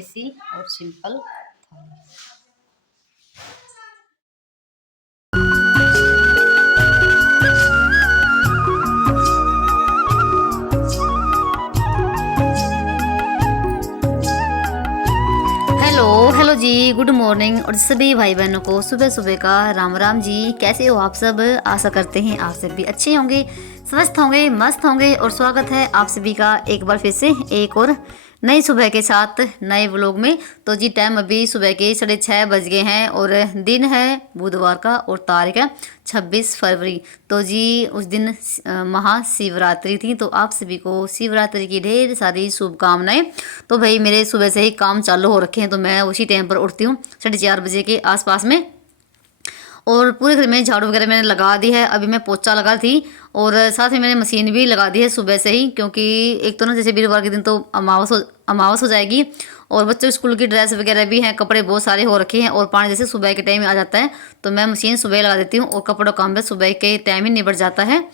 देसी और सिंपल थाली। हेलो हेलो जी, गुड मॉर्निंग और सभी भाई बहनों को सुबह सुबह का राम राम जी। कैसे हो आप सब? आशा करते हैं आप सब भी अच्छे होंगे, स्वस्थ होंगे, मस्त होंगे। और स्वागत है आप सभी का एक बार फिर से एक और नई सुबह के साथ नए व्लॉग में। तो जी टाइम अभी सुबह के 6:30 बज गए हैं और दिन है बुधवार का और तारीख है 26 फरवरी। तो जी उस दिन महाशिवरात्रि थी, तो आप सभी को शिवरात्रि की ढेर सारी शुभकामनाएं। तो भाई मेरे सुबह से ही काम चालू हो रखे हैं, तो मैं उसी टाइम पर उठती हूँ 4:30 बजे के आसपास में। और पूरे घर में झाड़ू वगैरह मैंने लगा दी है। अभी मैं पोछा लगा थी और साथ में मैंने मशीन भी लगा दी है सुबह से ही, क्योंकि एक तो ना जैसे वीरवार के दिन तो अमावस हो जाएगी और बच्चों की स्कूल की ड्रेस वगैरह भी हैं, कपड़े बहुत सारे हो रखे हैं और पानी जैसे सुबह के टाइम आ जाता है, तो मैं मशीन सुबह लगा देती हूँ और कपड़ों का काम भी सुबह के टाइम ही निबट जाता है।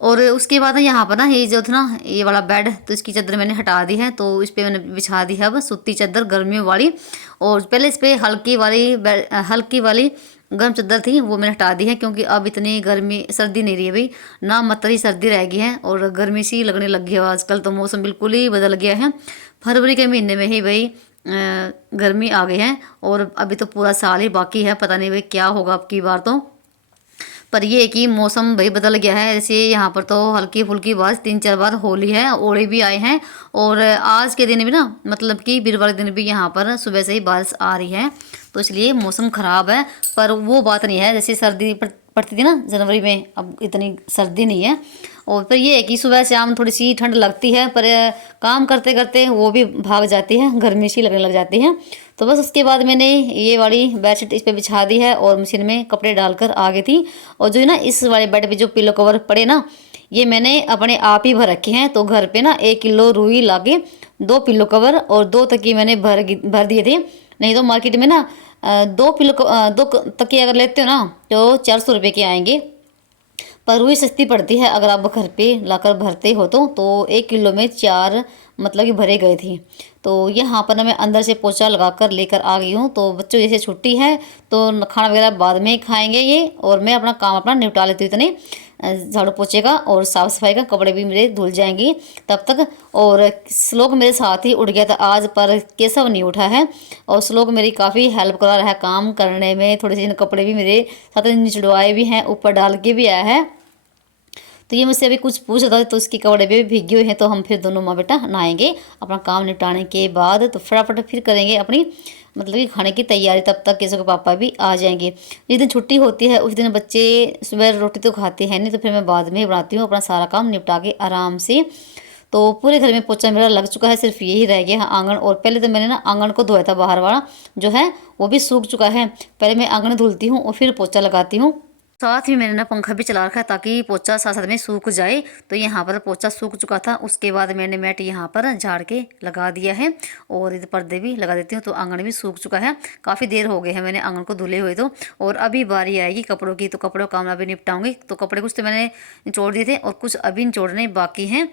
और उसके बाद ना यहाँ पर ना ये जो था ना ये वाला बेड, तो इसकी चादर मैंने हटा दी है, तो इस पर मैंने बिछा दी है अब सूती चादर गर्मियों वाली। और पहले इस पर हल्की वाली गर्म चादर थी, वो मैंने हटा दी है, क्योंकि अब इतनी गर्मी सर्दी नहीं रही है भाई ना, मतलब ही सर्दी रह गई है और गर्मी सी लगने लगी है। आजकल तो मौसम बिल्कुल ही बदल गया है। फरवरी के महीने में ही भाई गर्मी आ गई है और अभी तो पूरा साल ही बाकी है। पता नहीं भाई क्या होगा अब की बार तो। पर ये है कि मौसम भाई बदल गया है। जैसे यहाँ पर तो हल्की फुल्की बारिश 3-4 बार होली है, ओले भी आए हैं और आज के दिन भी ना, मतलब कि वीरवार के दिन भी यहाँ पर सुबह से ही बारिश आ रही है, तो इसलिए मौसम ख़राब है। पर वो बात नहीं है जैसे सर्दी पड़ती थी ना जनवरी में, अब इतनी सर्दी नहीं है। और फिर ये है कि सुबह शाम थोड़ी सी ठंड लगती है, पर काम करते करते वो भी भाग जाती है, गर्मी सी लगने लग जाती है। तो बस उसके बाद मैंने ये वाली बेडशीट इस पर बिछा दी है और मशीन में कपड़े डालकर आ गई थी। और जो है ना इस वाले बेड पे जो पिलो कवर पड़े ना, ये मैंने अपने आप ही भर रखे हैं। तो घर पे ना 1 किलो रुई लाके 2 पिलो कवर और 2 तकिए मैंने भर दिए थे। नहीं तो मार्केट में ना 2 तकिए अगर लेते हो ना तो 400 रुपये के आएंगे, पर रुई सस्ती पड़ती है अगर आप घर पे लाकर भरते हो तो 1 किलो में 4 मतलब कि भरे गए थे। तो यहाँ पर ना मैं अंदर से पोछा लगा कर लेकर आ गई हूँ। तो बच्चों जैसे छुट्टी है तो खाना वगैरह बाद में खाएंगे ये, और मैं अपना काम अपना निपटा लेती हूँ इतने झाड़ू पोछे का और साफ़ सफाई का, कपड़े भी मेरे धुल जाएंगे तब तक। और श्लोक मेरे साथ ही उठ गया था आज, पर केशव नहीं उठा है और श्लोक मेरी काफ़ी हेल्प करा रहा है काम करने में। थोड़े से कपड़े भी मेरे साथ निचड़वाए भी हैं, ऊपर डाल के भी आया है। तो ये मुझसे अभी कुछ पूछ रहा था, तो इसके कपड़े भी भीगे हुए हैं, तो हम फिर दोनों माँ बेटा नहाएंगे अपना काम निपटाने के बाद। तो फटाफट फिर करेंगे अपनी मतलब कि खाने की तैयारी, तब तक केशव के पापा भी आ जाएंगे। जिस दिन छुट्टी होती है उस दिन बच्चे सुबह रोटी तो खाते हैं नहीं, तो फिर मैं बाद में बनाती हूँ अपना सारा काम निपटा के आराम से। तो पूरे घर में पोछा मेरा लग चुका है, सिर्फ यही रह गया है आंगन। और पहले तो मैंने ना आंगन को धोया था, बाहर वाला जो है वो भी सूख चुका है। पहले मैं आंगन धुलती हूँ और फिर पोछा लगाती हूँ। साथ ही मैंने ना पंखा भी चला रखा है ताकि पोछा साथ साथ में सूख जाए। तो यहाँ पर पोछा सूख चुका था, उसके बाद मैंने मैट यहाँ पर झाड़ के लगा दिया है और इधर पर्दे भी लगा देती हूँ। तो आंगन भी सूख चुका है, काफ़ी देर हो गई है मैंने आंगन को धुले हुए तो। और अभी बारी आएगी कपड़ों की, तो कपड़ों का काम अभी निपटाऊंगी। तो कपड़े कुछ तो मैंने निचोड़ दिए थे और कुछ अभी निचोड़ने बाकी हैं।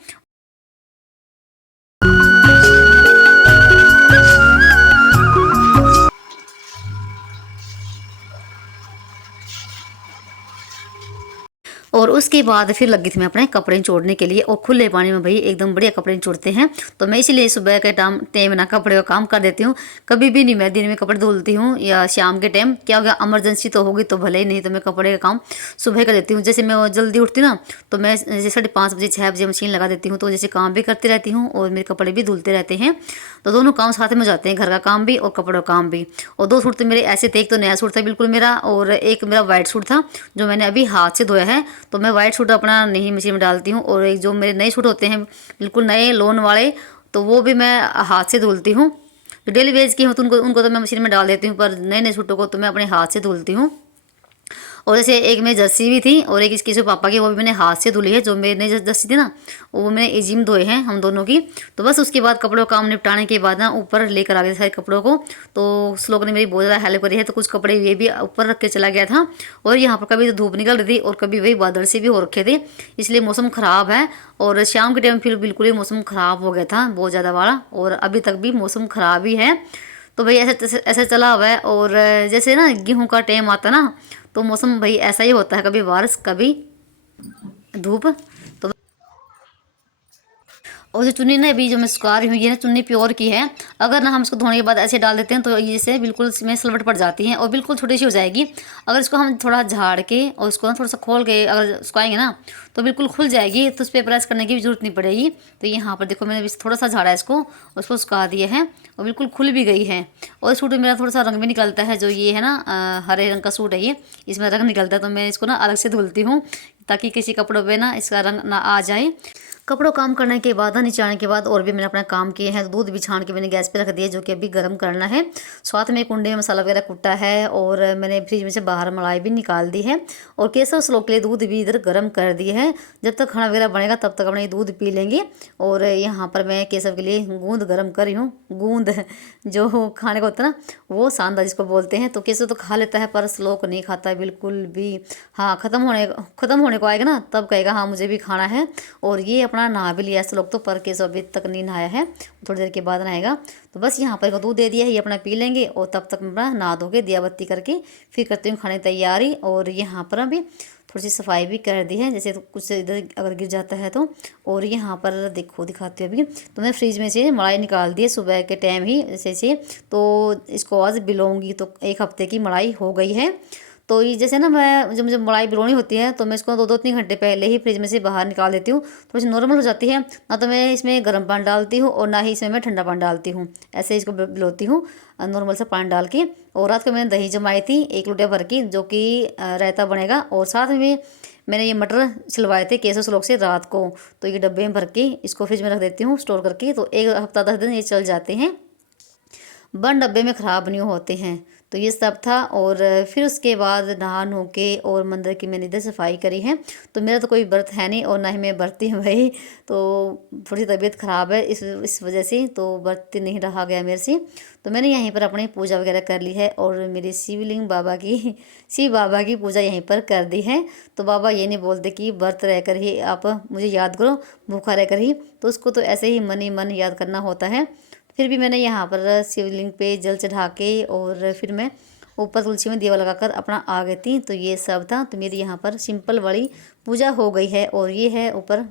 और उसके बाद फिर लगी थी मैं अपने कपड़े निचोड़ने के लिए, और खुले पानी में भाई एकदम बढ़िया कपड़े निचोड़ते हैं। तो मैं इसीलिए सुबह के टाइम ना कपड़े का काम कर देती हूँ। कभी भी नहीं मैं दिन में कपड़े धुलती हूँ या शाम के टाइम, क्या हो गया इमरजेंसी तो होगी तो भले ही, नहीं तो मैं कपड़े का काम सुबह कर देती हूँ। जैसे मैं जल्दी उठती ना, तो मैं जैसे 5:30 6 बजे मशीन लगा देती हूँ, तो जैसे काम भी करती रहती हूँ और मेरे कपड़े भी धुलते रहते हैं। तो दोनों काम साथ में हो जाते हैं, घर का काम भी और कपड़ों का काम भी। और 2 सूट तो मेरे ऐसे थे, एक तो नया सूट था बिल्कुल मेरा, और एक मेरा वाइट सूट था जो मैंने अभी हाथ से धोया है। तो मैं वाइट सूट अपना नहीं मशीन में डालती हूँ, और एक जो मेरे नए सूट होते हैं बिल्कुल नए लोन वाले, तो वो भी मैं हाथ से धुलती हूँ। जो डेली वेज की हूँ तो उनको तो मैं मशीन में डाल देती हूँ, पर नए नए सूटों को तो मैं अपने हाथ से धुलती हूँ। और जैसे एक मेरी जर्सी भी थी और एक इसकी जो पापा की, वो भी मैंने हाथ से धुली है। जो मेरी जर्सी थी ना, वो मैंने इजिम धोए हैं हम दोनों की। तो बस उसके बाद कपड़ों का काम निपटाने के बाद ना ऊपर लेकर आ गए सारे कपड़ों को। तो श्लोक ने मेरी बहुत ज़्यादा हेल्प करी है। तो कुछ कपड़े ये भी ऊपर रख के चला गया था। और यहाँ पर कभी तो धूप निकल रही थी और कभी वही बादल से भी हो रखे थे, इसलिए मौसम ख़राब है। और शाम के टाइम फिर बिल्कुल ही मौसम ख़राब हो गया था, बहुत ज़्यादा वाला, और अभी तक भी मौसम ख़राब ही है। तो भाई ऐसे ऐसे चला हुआ है। और जैसे ना गेहूं का टाइम आता ना, तो मौसम भाई ऐसा ही होता है, कभी बारिश कभी धूप। तो और जो चुन्नी ना अभी जो मैं सुखा रही हूँ, ये ना चुन्नी प्योर की है। अगर ना हम इसको धोने के बाद ऐसे डाल देते हैं तो ये से बिल्कुल इसमें सलवट पड़ जाती है और बिल्कुल छोटी सी हो जाएगी। अगर इसको हम थोड़ा झाड़ के और इसको ना थोड़ा सा खोल के अगर सुखाएंगे ना, तो बिल्कुल खुल जाएगी। तो उस पर प्रेस करने की भी जरूरत नहीं पड़ेगी। तो यहाँ पर देखो मैंने थोड़ा सा झाड़ा इसको, उसको सुखा दिया है और बिल्कुल खुल भी गई है। और सूट में मेरा थोड़ा सा रंग भी निकलता है, जो ये है ना हरे रंग का सूट है ये, इसमें रंग निकलता है। तो मैं इसको ना अलग से धुलती हूँ ताकि किसी कपड़ों पे ना इसका रंग ना आ जाए। कपड़ों काम करने के बाद, नीचे आने के बाद और भी मैंने अपना काम किए हैं। तो दूध भी छान के मैंने गैस पे रख दिया, जो कि अभी गर्म करना है। साथ में कुंडे में मसाला वगैरह कुटा है और मैंने फ्रिज में से बाहर मलाई भी निकाल दी है। और केसव श्लोक के लिए दूध भी इधर गर्म कर दिए है। जब तक खाना वगैरह बनेगा तब तक अपने दूध पी लेंगे। और यहाँ पर मैं केसव के लिए गूंद गर्म कर रही हूँ। गूंद जो खाने का होता है ना, वो सांदा जिसको बोलते हैं। तो केसव तो खा लेता है पर श्लोक नहीं खाता है बिल्कुल भी। हाँ, ख़त्म होने को आएगा ना, तब कहेगा हाँ मुझे भी खाना है। और ये अपना नहा भी लिया श्लोक तो, पर केसव अभी तक नहीं नहाया है, थोड़ी देर के बाद नहाएगा। तो बस यहाँ पर दूध दे दिया है, ये अपना पी लेंगे। और तब तक मैं अपना नहा धो के दिया बत्ती करके फिर करती हूँ खाने की तैयारी। और यहाँ पर अभी थोड़ी सी सफाई भी कर दी है, जैसे तो कुछ इधर अगर गिर जाता है तो। और यहाँ पर देखो दिखाती हूँ अभी, तो मैं फ्रिज में से मलाई निकाल दी है सुबह के टाइम ही जैसे से। तो इसको आज बिलोंगी तो 1 हफ्ते की मलाई हो गई है। तो ये जैसे ना मैं, जब मुझे मलाई बिलोनी होती है तो मैं इसको 2-3 घंटे पहले ही फ्रिज में से बाहर निकाल देती हूँ। थोड़ी सी नॉर्मल हो जाती है ना, तो मैं इसमें गर्म पानी डालती हूँ और ना ही इसमें मैं ठंडा पानी डालती हूँ। ऐसे इसको बिलोती हूँ नॉर्मल सा पानी डाल के। और रात को मैंने दही जमाई थी 1 लोटे भर की, जो कि रायता बनेगा। और साथ में मैंने ये मटर छिलवाए थे केसव श्लोक से रात को। तो ये डब्बे में भर के इसको फ्रिज में रख देती हूँ स्टोर करके। तो 1 हफ्ता 10 दिन ये चल जाते हैं, बंद डब्बे में ख़राब नहीं होते हैं। तो ये सब था। और फिर उसके बाद नहा नो के और मंदिर की मैंने इधर सफाई करी है। तो मेरा तो कोई व्रत है नहीं और ना ही मैं बरती हूँ भाई। तो थोड़ी तबीयत ख़राब है इस वजह से, तो व्रत नहीं रहा गया मेरे से। तो मैंने यहीं पर अपनी पूजा वगैरह कर ली है और मेरी शिव बाबा की पूजा यहीं पर कर दी है। तो बाबा ये नहीं बोलते कि व्रत रह कर ही आप मुझे याद करो, भूखा रह कर ही। तो उसको तो ऐसे ही मन ही मन याद करना होता है। फिर भी मैंने यहाँ पर शिवलिंग पे जल चढ़ा के और फिर मैं ऊपर तुलसी में दीवा लगाकर अपना आ गई थी। तो ये सब था। तो मेरी यहाँ पर सिंपल वाली पूजा हो गई है। और ये है ऊपर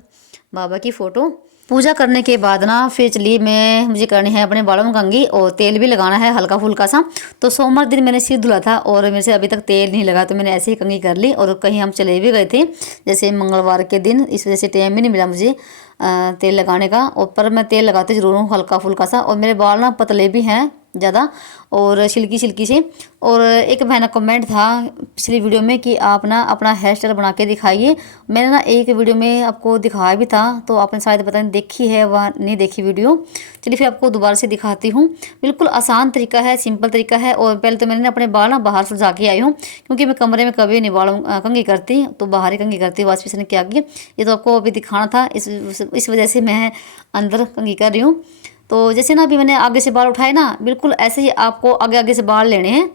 बाबा की फ़ोटो। पूजा करने के बाद ना फिर चलिए मुझे करनी है अपने बालों में कंघी और तेल भी लगाना है हल्का फुल्का सा। तो सोमवार दिन मैंने सिर धुला था और मेरे से अभी तक तेल नहीं लगा, तो मैंने ऐसे ही कंघी कर ली। और कहीं हम चले भी गए थे जैसे मंगलवार के दिन, इस वजह से टाइम भी नहीं मिला मुझे तेल लगाने का। और पर मैं तेल लगाती ज़रूर हूँ हल्का फुल्का सा। और मेरे बाल ना पतले भी हैं ज़्यादा और सिल्की से। और एक बहन का कमेंट था पिछली वीडियो में कि आप ना अपना हेयर स्टाइल बना के दिखाइए। मैंने ना एक वीडियो में आपको दिखाया भी था, तो आपने शायद पता नहीं देखी है वह नहीं देखी वीडियो। चलिए फिर आपको दोबारा से दिखाती हूँ। बिल्कुल आसान तरीका है, सिंपल तरीका है। और पहले तो मैंने अपने बाल ना बाहर सुलझा के आई हूँ, क्योंकि मैं कमरे में कभी नहीं बाल कंघी करती, तो बाहर ही कंघी करती। वाश ने क्या किया, ये तो आपको अभी दिखाना था, इस वजह से मैं अंदर कंघी कर रही हूँ। तो जैसे ना अभी मैंने आगे से बाल उठाए ना, बिल्कुल ऐसे ही आपको आगे आगे से बाल लेने हैं,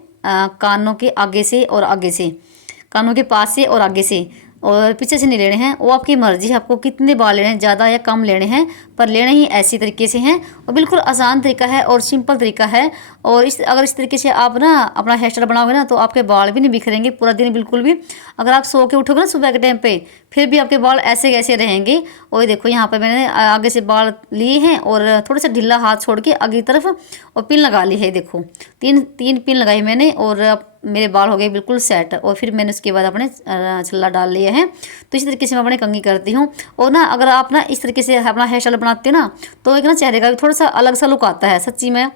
कानों के आगे से और आगे से, कानों के पास से और आगे से, और पीछे से नहीं लेने हैं। वो आपकी मर्जी है आपको कितने बाल लेने हैं, ज़्यादा या कम लेने हैं, पर लेने ही ऐसी तरीके से हैं। और बिल्कुल आसान तरीका है और सिंपल तरीका है। और अगर इस तरीके से आप ना अपना हेयर स्टाइल बनाओगे ना, तो आपके बाल भी नहीं बिखरेंगे पूरा दिन बिल्कुल भी। अगर आप सो के उठोगे ना सुबह के टाइम पे, फिर भी आपके बाल ऐसे कैसे रहेंगे। और देखो यहाँ पर मैंने आगे से बाल लिए हैं और थोड़ा सा ढीला हाथ छोड़ के आगे की तरफ और पिन लगा ली है। देखो तीन पिन लगाई मैंने और मेरे बाल हो गए बिल्कुल सेट। और फिर मैंने उसके बाद अपने छल्ला डाल लिए हैं। तो इसी तरीके से मैं अपने कंघी करती हूँ। और ना अगर आप ना इस तरीके से अपना हेयर स्टाइल बनाते हो ना, तो एक ना चेहरे का भी थोड़ा सा अलग सा लुक आता है, सच्ची में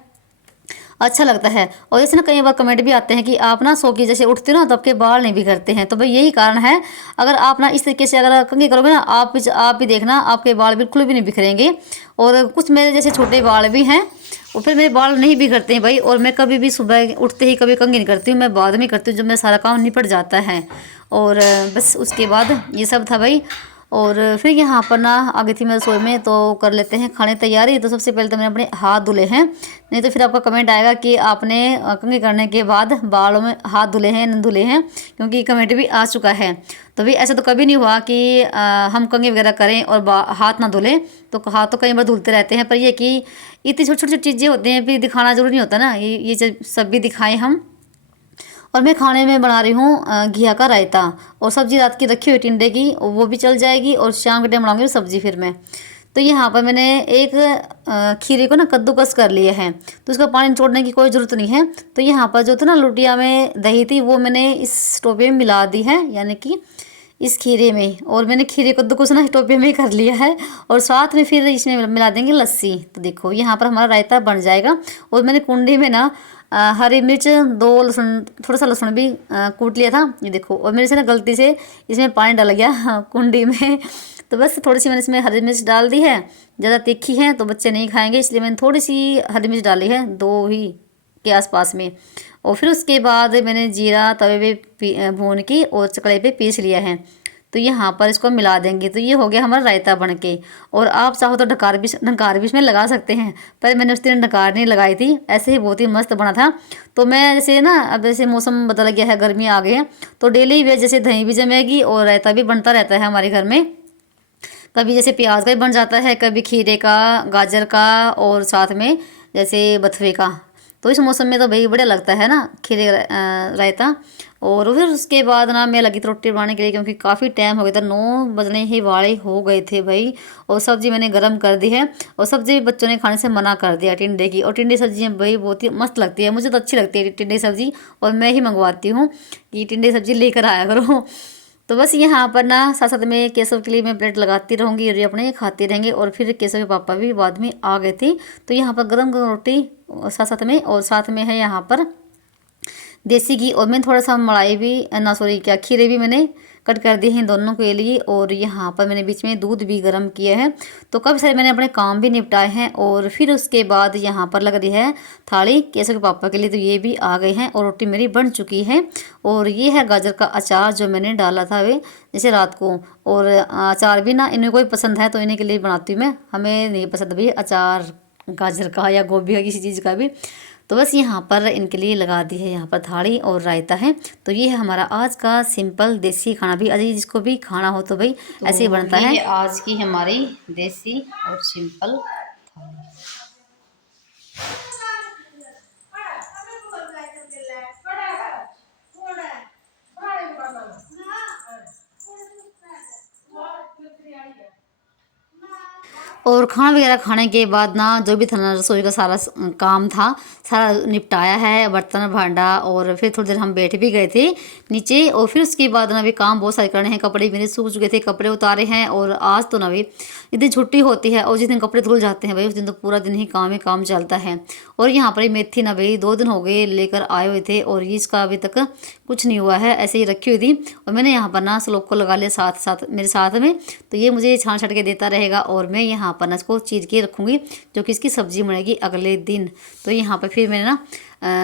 अच्छा लगता है। और जैसे ना कई बार कमेंट भी आते हैं कि आप ना सो के जैसे उठते हो ना, तो आपके बाल नहीं बिखरते हैं। तो भाई यही कारण है, अगर आप ना इस तरीके से अगर कंघी करोगे ना, आप भी देखना आपके बाल बिल्कुल भी नहीं बिखरेंगे। और कुछ मेरे जैसे छोटे बाल भी हैं और फिर मेरे बाल नहीं बिगड़ते हैं भाई। और मैं कभी भी सुबह उठते ही कभी कंघी नहीं करती हूँ, मैं बाद में करती हूँ जब मेरा सारा काम निपट जाता है। और बस उसके बाद ये सब था भाई। और फिर यहाँ पर ना आ गई थी मैं रसोई में, तो कर लेते हैं खाने तैयारी। तो सबसे पहले तो मैंने अपने हाथ धुले हैं, नहीं तो फिर आपका कमेंट आएगा कि आपने कंघी करने के बाद बालों में हाथ धुले हैं नहीं धुले हैं, क्योंकि कमेंट भी आ चुका है। तो भाई ऐसा तो कभी नहीं हुआ कि हम कंघी वगैरह करें और हाथ ना धुलें। तो हाथ तो कई बार धुलते रहते हैं, पर ये कि इतनी छोटी छोटी चीज़ें होती हैं, फिर दिखाना जरूरी नहीं होता ना, ये सब भी दिखाएं हम। और मैं खाने में बना रही हूँ घिया का रायता, और सब्जी रात की रखी हुई टिंडे की, वो भी चल जाएगी, और शाम के टाइम बनाऊंगी सब्जी फिर मैं। तो यहाँ पर मैंने एक खीरे को ना कद्दूकस कर लिया है, तो उसका पानी निचोड़ने की कोई ज़रूरत नहीं है। तो यहाँ पर जो था ना लोटिया में दही थी, वो मैंने इस टोपे में मिला दी है, यानी कि इस खीरे में। और मैंने खीरे कद्दूकस ना टोपे में ही कर लिया है, और साथ में फिर इसमें मिला देंगे लस्सी। तो देखो यहाँ पर हमारा रायता बन जाएगा। और मैंने कुंडी में ना हरी मिर्च, 2 लहसुन, थोड़ा सा लहसुन भी कूट लिया था, ये देखो। और मेरे से ना गलती से इसमें पानी डाल गया कुंडी में, तो बस थोड़ी सी मैंने इसमें हरी मिर्च डाल दी है। ज़्यादा तीखी है तो बच्चे नहीं खाएंगे, इसलिए मैंने थोड़ी सी हरी मिर्च डाली है, 2 ही के आसपास में। और फिर उसके बाद मैंने जीरा तवे पे भून की और चकले पे पीस लिया है। तो यहाँ पर इसको मिला देंगे, तो ये हो गया हमारा रायता बन के। और आप चाहो तो ढकार भी इसमें लगा सकते हैं, पर मैंने उस दिन ढकार नहीं लगाई थी, ऐसे ही बहुत ही मस्त बना था। तो मैं जैसे ना, अब जैसे मौसम बदल गया है, गर्मी आ गई है, तो डेली वे जैसे दही भी जमेगी और रायता भी बनता रहता है हमारे घर में। कभी जैसे प्याज का भी बन जाता है, कभी खीरे का, गाजर का, और साथ में जैसे बथुए का। तो इस मौसम में तो भाई बढ़िया लगता है ना खीरे रायता। और फिर उसके बाद ना मैं लगी थी रोटी बनाने के लिए, क्योंकि काफ़ी टाइम हो गया था, 9 बजने ही वाले हो गए थे भाई। और सब्ज़ी मैंने गरम कर दी है, और सब्ज़ी बच्चों ने खाने से मना कर दिया टिंडे की। और टिंडे सब्ज़ी भाई बहुत ही मस्त लगती है, मुझे तो अच्छी लगती है टिंडे सब्ज़ी, और मैं ही मंगवाती हूँ कि टिंडे सब्ज़ी लेकर आया करो। तो बस यहाँ पर ना साथ साथ में केशव के लिए मैं ब्रेड लगाती रहूँगी, और ये अपने खाते रहेंगे। और फिर केशव के पापा भी बाद में आ गए थे। तो यहाँ पर गरम गरम रोटी साथ साथ में, और साथ में है यहाँ पर देसी घी। और मैंने थोड़ा सा मलाई भी ना, सॉरी क्या, खीरे भी मैंने कट कर दिए हैं दोनों के लिए। और यहाँ पर मैंने बीच में दूध भी गर्म किया है। तो काफ़ी सारे मैंने अपने काम भी निपटाए हैं। और फिर उसके बाद यहाँ पर लग रही है थाली केशव के पापा के लिए, तो ये भी आ गए हैं, और रोटी मेरी बन चुकी है। और ये है गाजर का अचार जो मैंने डाला था वे जैसे रात को। और अचार भी ना इन्हें कोई पसंद है, तो इन्हीं के लिए बनाती हूँ मैं, हमें नहीं पसंद भी अचार गाजर का या गोभी का, किसी चीज़ का भी। तो बस यहाँ पर इनके लिए लगा दी है यहाँ पर थाली, और रायता है। तो ये है हमारा आज का सिंपल देसी खाना। भी अजी जिसको भी खाना हो तो भाई तो ऐसे ही बनता है। आज की हमारी देसी और सिंपल थाली। और खाना वगैरह खाने के बाद ना जो भी था ना, रसोई का सारा काम था, सारा निपटाया है, बर्तन भांडा। और फिर थोड़ी देर हम बैठ भी गए थे नीचे। और फिर उसके बाद ना भी काम बहुत सारे करने हैं, कपड़े मेरे सूख चुके थे, कपड़े उतारे हैं। और आज तो ना भी जिस दिन छुट्टी होती है और जिस दिन कपड़े धुल जाते हैं भाई, उस दिन तो पूरा दिन ही काम चलता है। और यहाँ पर मेथी ना भाई 2 दिन हो गए लेकर आए हुए थे, और इसका अभी तक कुछ नहीं हुआ है, ऐसे ही रखी हुई थी। और मैंने यहाँ पर ना श्लोक को लगा लिया साथ साथ मेरे साथ में, तो ये मुझे छान छाट के देता रहेगा। और मैं यहाँ पर ना इसको चीर के रखूँगी, जो कि इसकी सब्ज़ी बनेगी अगले दिन। तो यहाँ पर फिर मैंने ना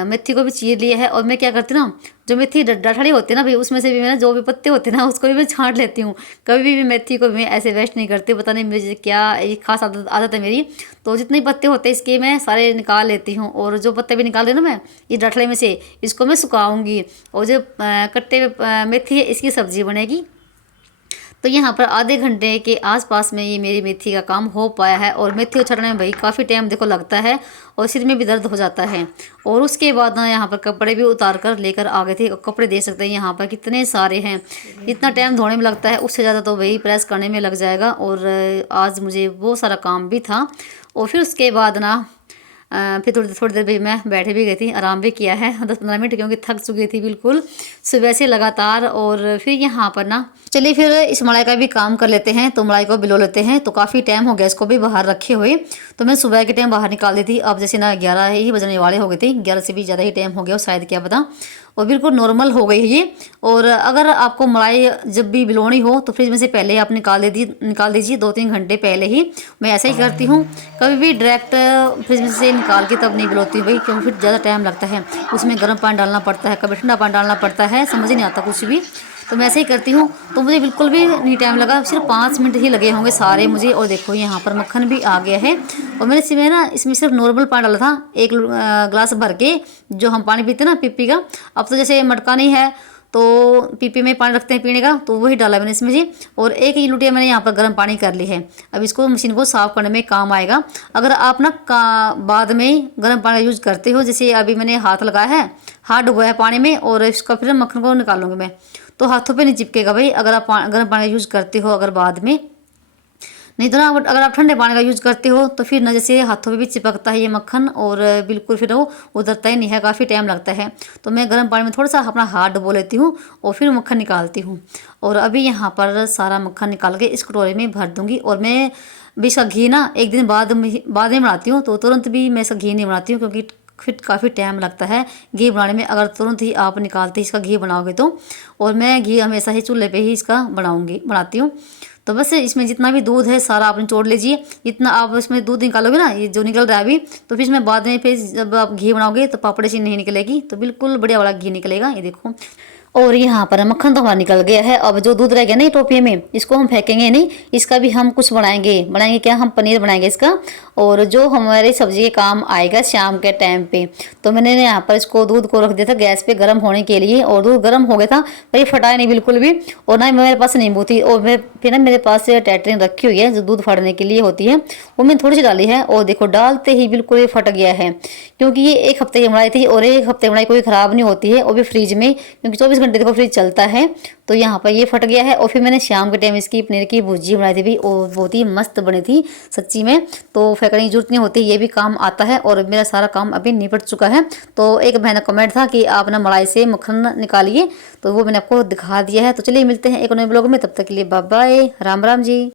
मेथी को भी चीर लिया है। और मैं क्या करती हूँ ना, जो मेथी डठड़ी होती है ना भाई, उसमें से भी मैं ना जो भी पत्ते होते हैं ना, उसको भी मैं छांट लेती हूँ। कभी भी मेथी को मैं ऐसे वेस्ट नहीं करती, पता नहीं मुझे क्या एक खास आदत है मेरी। तो जितने पत्ते होते हैं इसके मैं सारे निकाल लेती हूँ। और जो पत्ते भी निकाल रही हूँ ना मैं इस डठड़े में से, इसको मैं सुखाऊंगी, और जो कट्टे में मेथी है इसकी सब्ज़ी बनेगी। तो यहाँ पर आधे घंटे के आसपास में ये मेरी मेथी का काम हो पाया है। और मेथी उछलने में भाई काफ़ी टाइम देखो लगता है, और सिर में भी दर्द हो जाता है। और उसके बाद ना यहाँ पर कपड़े भी उतार कर लेकर आ गए थे। कपड़े देख सकते हैं यहाँ पर कितने सारे हैं, इतना टाइम धोने में लगता है, उससे ज़्यादा तो भाई प्रेस करने में लग जाएगा। और आज मुझे बहुत सारा काम भी था। और फिर उसके बाद ना फिर थोड़ी देर भी मैं बैठे भी गई थी, आराम भी किया है 10-15 मिनट, क्योंकि थक चुकी थी बिल्कुल सुबह से लगातार। और फिर यहाँ पर ना चलिए फिर इस मलाई का भी काम कर लेते हैं। तो मलाई को बिलो लेते हैं। तो काफ़ी टाइम हो गया इसको भी बाहर रखे हुए, तो मैं सुबह के टाइम बाहर निकाल दी थी। अब जैसे ना 11 ही बजने वाले हो गए थे, 11 से भी ज़्यादा ही टाइम हो गया शायद, क्या पता। और बिल्कुल नॉर्मल हो गई है ये। और अगर आपको मलाई जब भी बिलोनी हो तो फ्रिज में से पहले आप निकाल दीजिए 2-3 घंटे पहले ही। मैं ऐसा ही करती हूँ, कभी भी डायरेक्ट फ्रिज में से निकाल के तब नहीं बिलोती भाई, क्योंकि फिर ज़्यादा टाइम लगता है, उसमें गर्म पानी डालना पड़ता है, कभी ठंडा पानी डालना पड़ता है, समझ नहीं आता कुछ भी। तो मैं ऐसे ही करती हूँ। तो मुझे बिल्कुल भी नहीं टाइम लगा, सिर्फ 5 मिनट ही लगे होंगे सारे मुझे। और देखो यहाँ पर मक्खन भी आ गया है। और मैंने इसमें सिर्फ नॉर्मल पानी डाला था, एक ग्लास भर के, जो हम पानी पीते हैं ना पीपी का। अब तो जैसे मटका नहीं है तो पीपी में पानी रखते हैं पीने का, तो वही डाला मैंने इसमें जी। और एक ही लुटिया मैंने यहाँ पर गर्म पानी कर ली है। अब इसको मशीन को साफ़ करने में काम आएगा। अगर आप ना बाद में गर्म पानी का यूज़ करते हो, जैसे अभी मैंने हाथ लगाया है, हाथ डुबोया है पानी में, और इसका फिर मक्खन को निकालूंगी मैं, तो हाथों पे नहीं चिपकेगा भाई, अगर आप गर्म पानी का यूज़ करते हो अगर बाद में। नहीं तो ना अगर आप ठंडे पानी का यूज़ करते हो तो फिर ना जैसे हाथों पे भी चिपकता है ये मक्खन, और बिल्कुल फिर वो उतरता ही नहीं है, काफ़ी टाइम लगता है। तो मैं गर्म पानी में थोड़ा सा अपना हाथ डुबो लेती हूँ और फिर मक्खन निकालती हूँ। और अभी यहाँ पर सारा मक्खन निकाल के इस कटोरे में भर दूँगी। और मैं भी इसका घी ना एक दिन बाद में बनाती हूँ, तो तुरंत भी मैं इसका घी नहीं बनाती हूँ, क्योंकि फिर काफ़ी टाइम लगता है घी बनाने में, अगर तुरंत ही आप निकालते ही इसका घी बनाओगे तो। और मैं घी हमेशा ही चूल्हे पे ही इसका बनाती हूँ। तो बस इसमें जितना भी दूध है सारा आप निचोड़ लीजिए। इतना आप इसमें दूध निकालोगे ना, ये जो निकल रहा है अभी, तो फिर इसमें बाद में फिर जब आप घी बनाओगे तो पापड़ सी नहीं निकलेगी, तो बिल्कुल बढ़िया वाला घी निकलेगा, ये देखो। और यहाँ पर मक्खन तो हमारा निकल गया है। अब जो दूध रह गया ना टोपिए में, इसको हम फेंकेंगे नहीं, इसका भी हम कुछ बनाएंगे क्या, हम पनीर बनाएंगे इसका, और जो हमारे सब्जी के काम आएगा शाम के टाइम पे। तो मैंने यहाँ पर इसको दूध को रख दिया था गैस पे गर्म होने के लिए, और दूध गर्म हो गया था पर ये फटाया नहीं बिल्कुल भी। और ना मेरे पास नींबू थी, और मैं फिर ना मेरे पास टैटरिन रखी हुई है जो दूध फाड़ने के लिए होती है, वो मैंने थोड़ी सी डाली है। और देखो डालते ही बिल्कुल ये फट गया है, क्योंकि ये 1 हफ्ते की बनाई थी, और 1 हफ्ते बनाई कोई ख़राब नहीं होती है, वो भी फ्रिज में, क्योंकि 24 घंटे देखो फ्रिज चलता है। तो यहाँ पर ये फट गया है। और फिर मैंने शाम के टाइम इसकी पनीर की भुर्जी बनाई थी भी, और बहुत ही मस्त बनी थी सच्ची में। तो फेंकने की जरूरत नहीं होती, ये भी काम आता है। और मेरा सारा काम अभी निपट चुका है। तो एक बहन का कमेंट था कि आप ना मलाई से मक्खन निकालिए, तो वो मैंने आपको दिखा दिया है। तो चलिए मिलते हैं एक नए ब्लॉग में, तब तक के लिए बाय बाय, राम राम जी।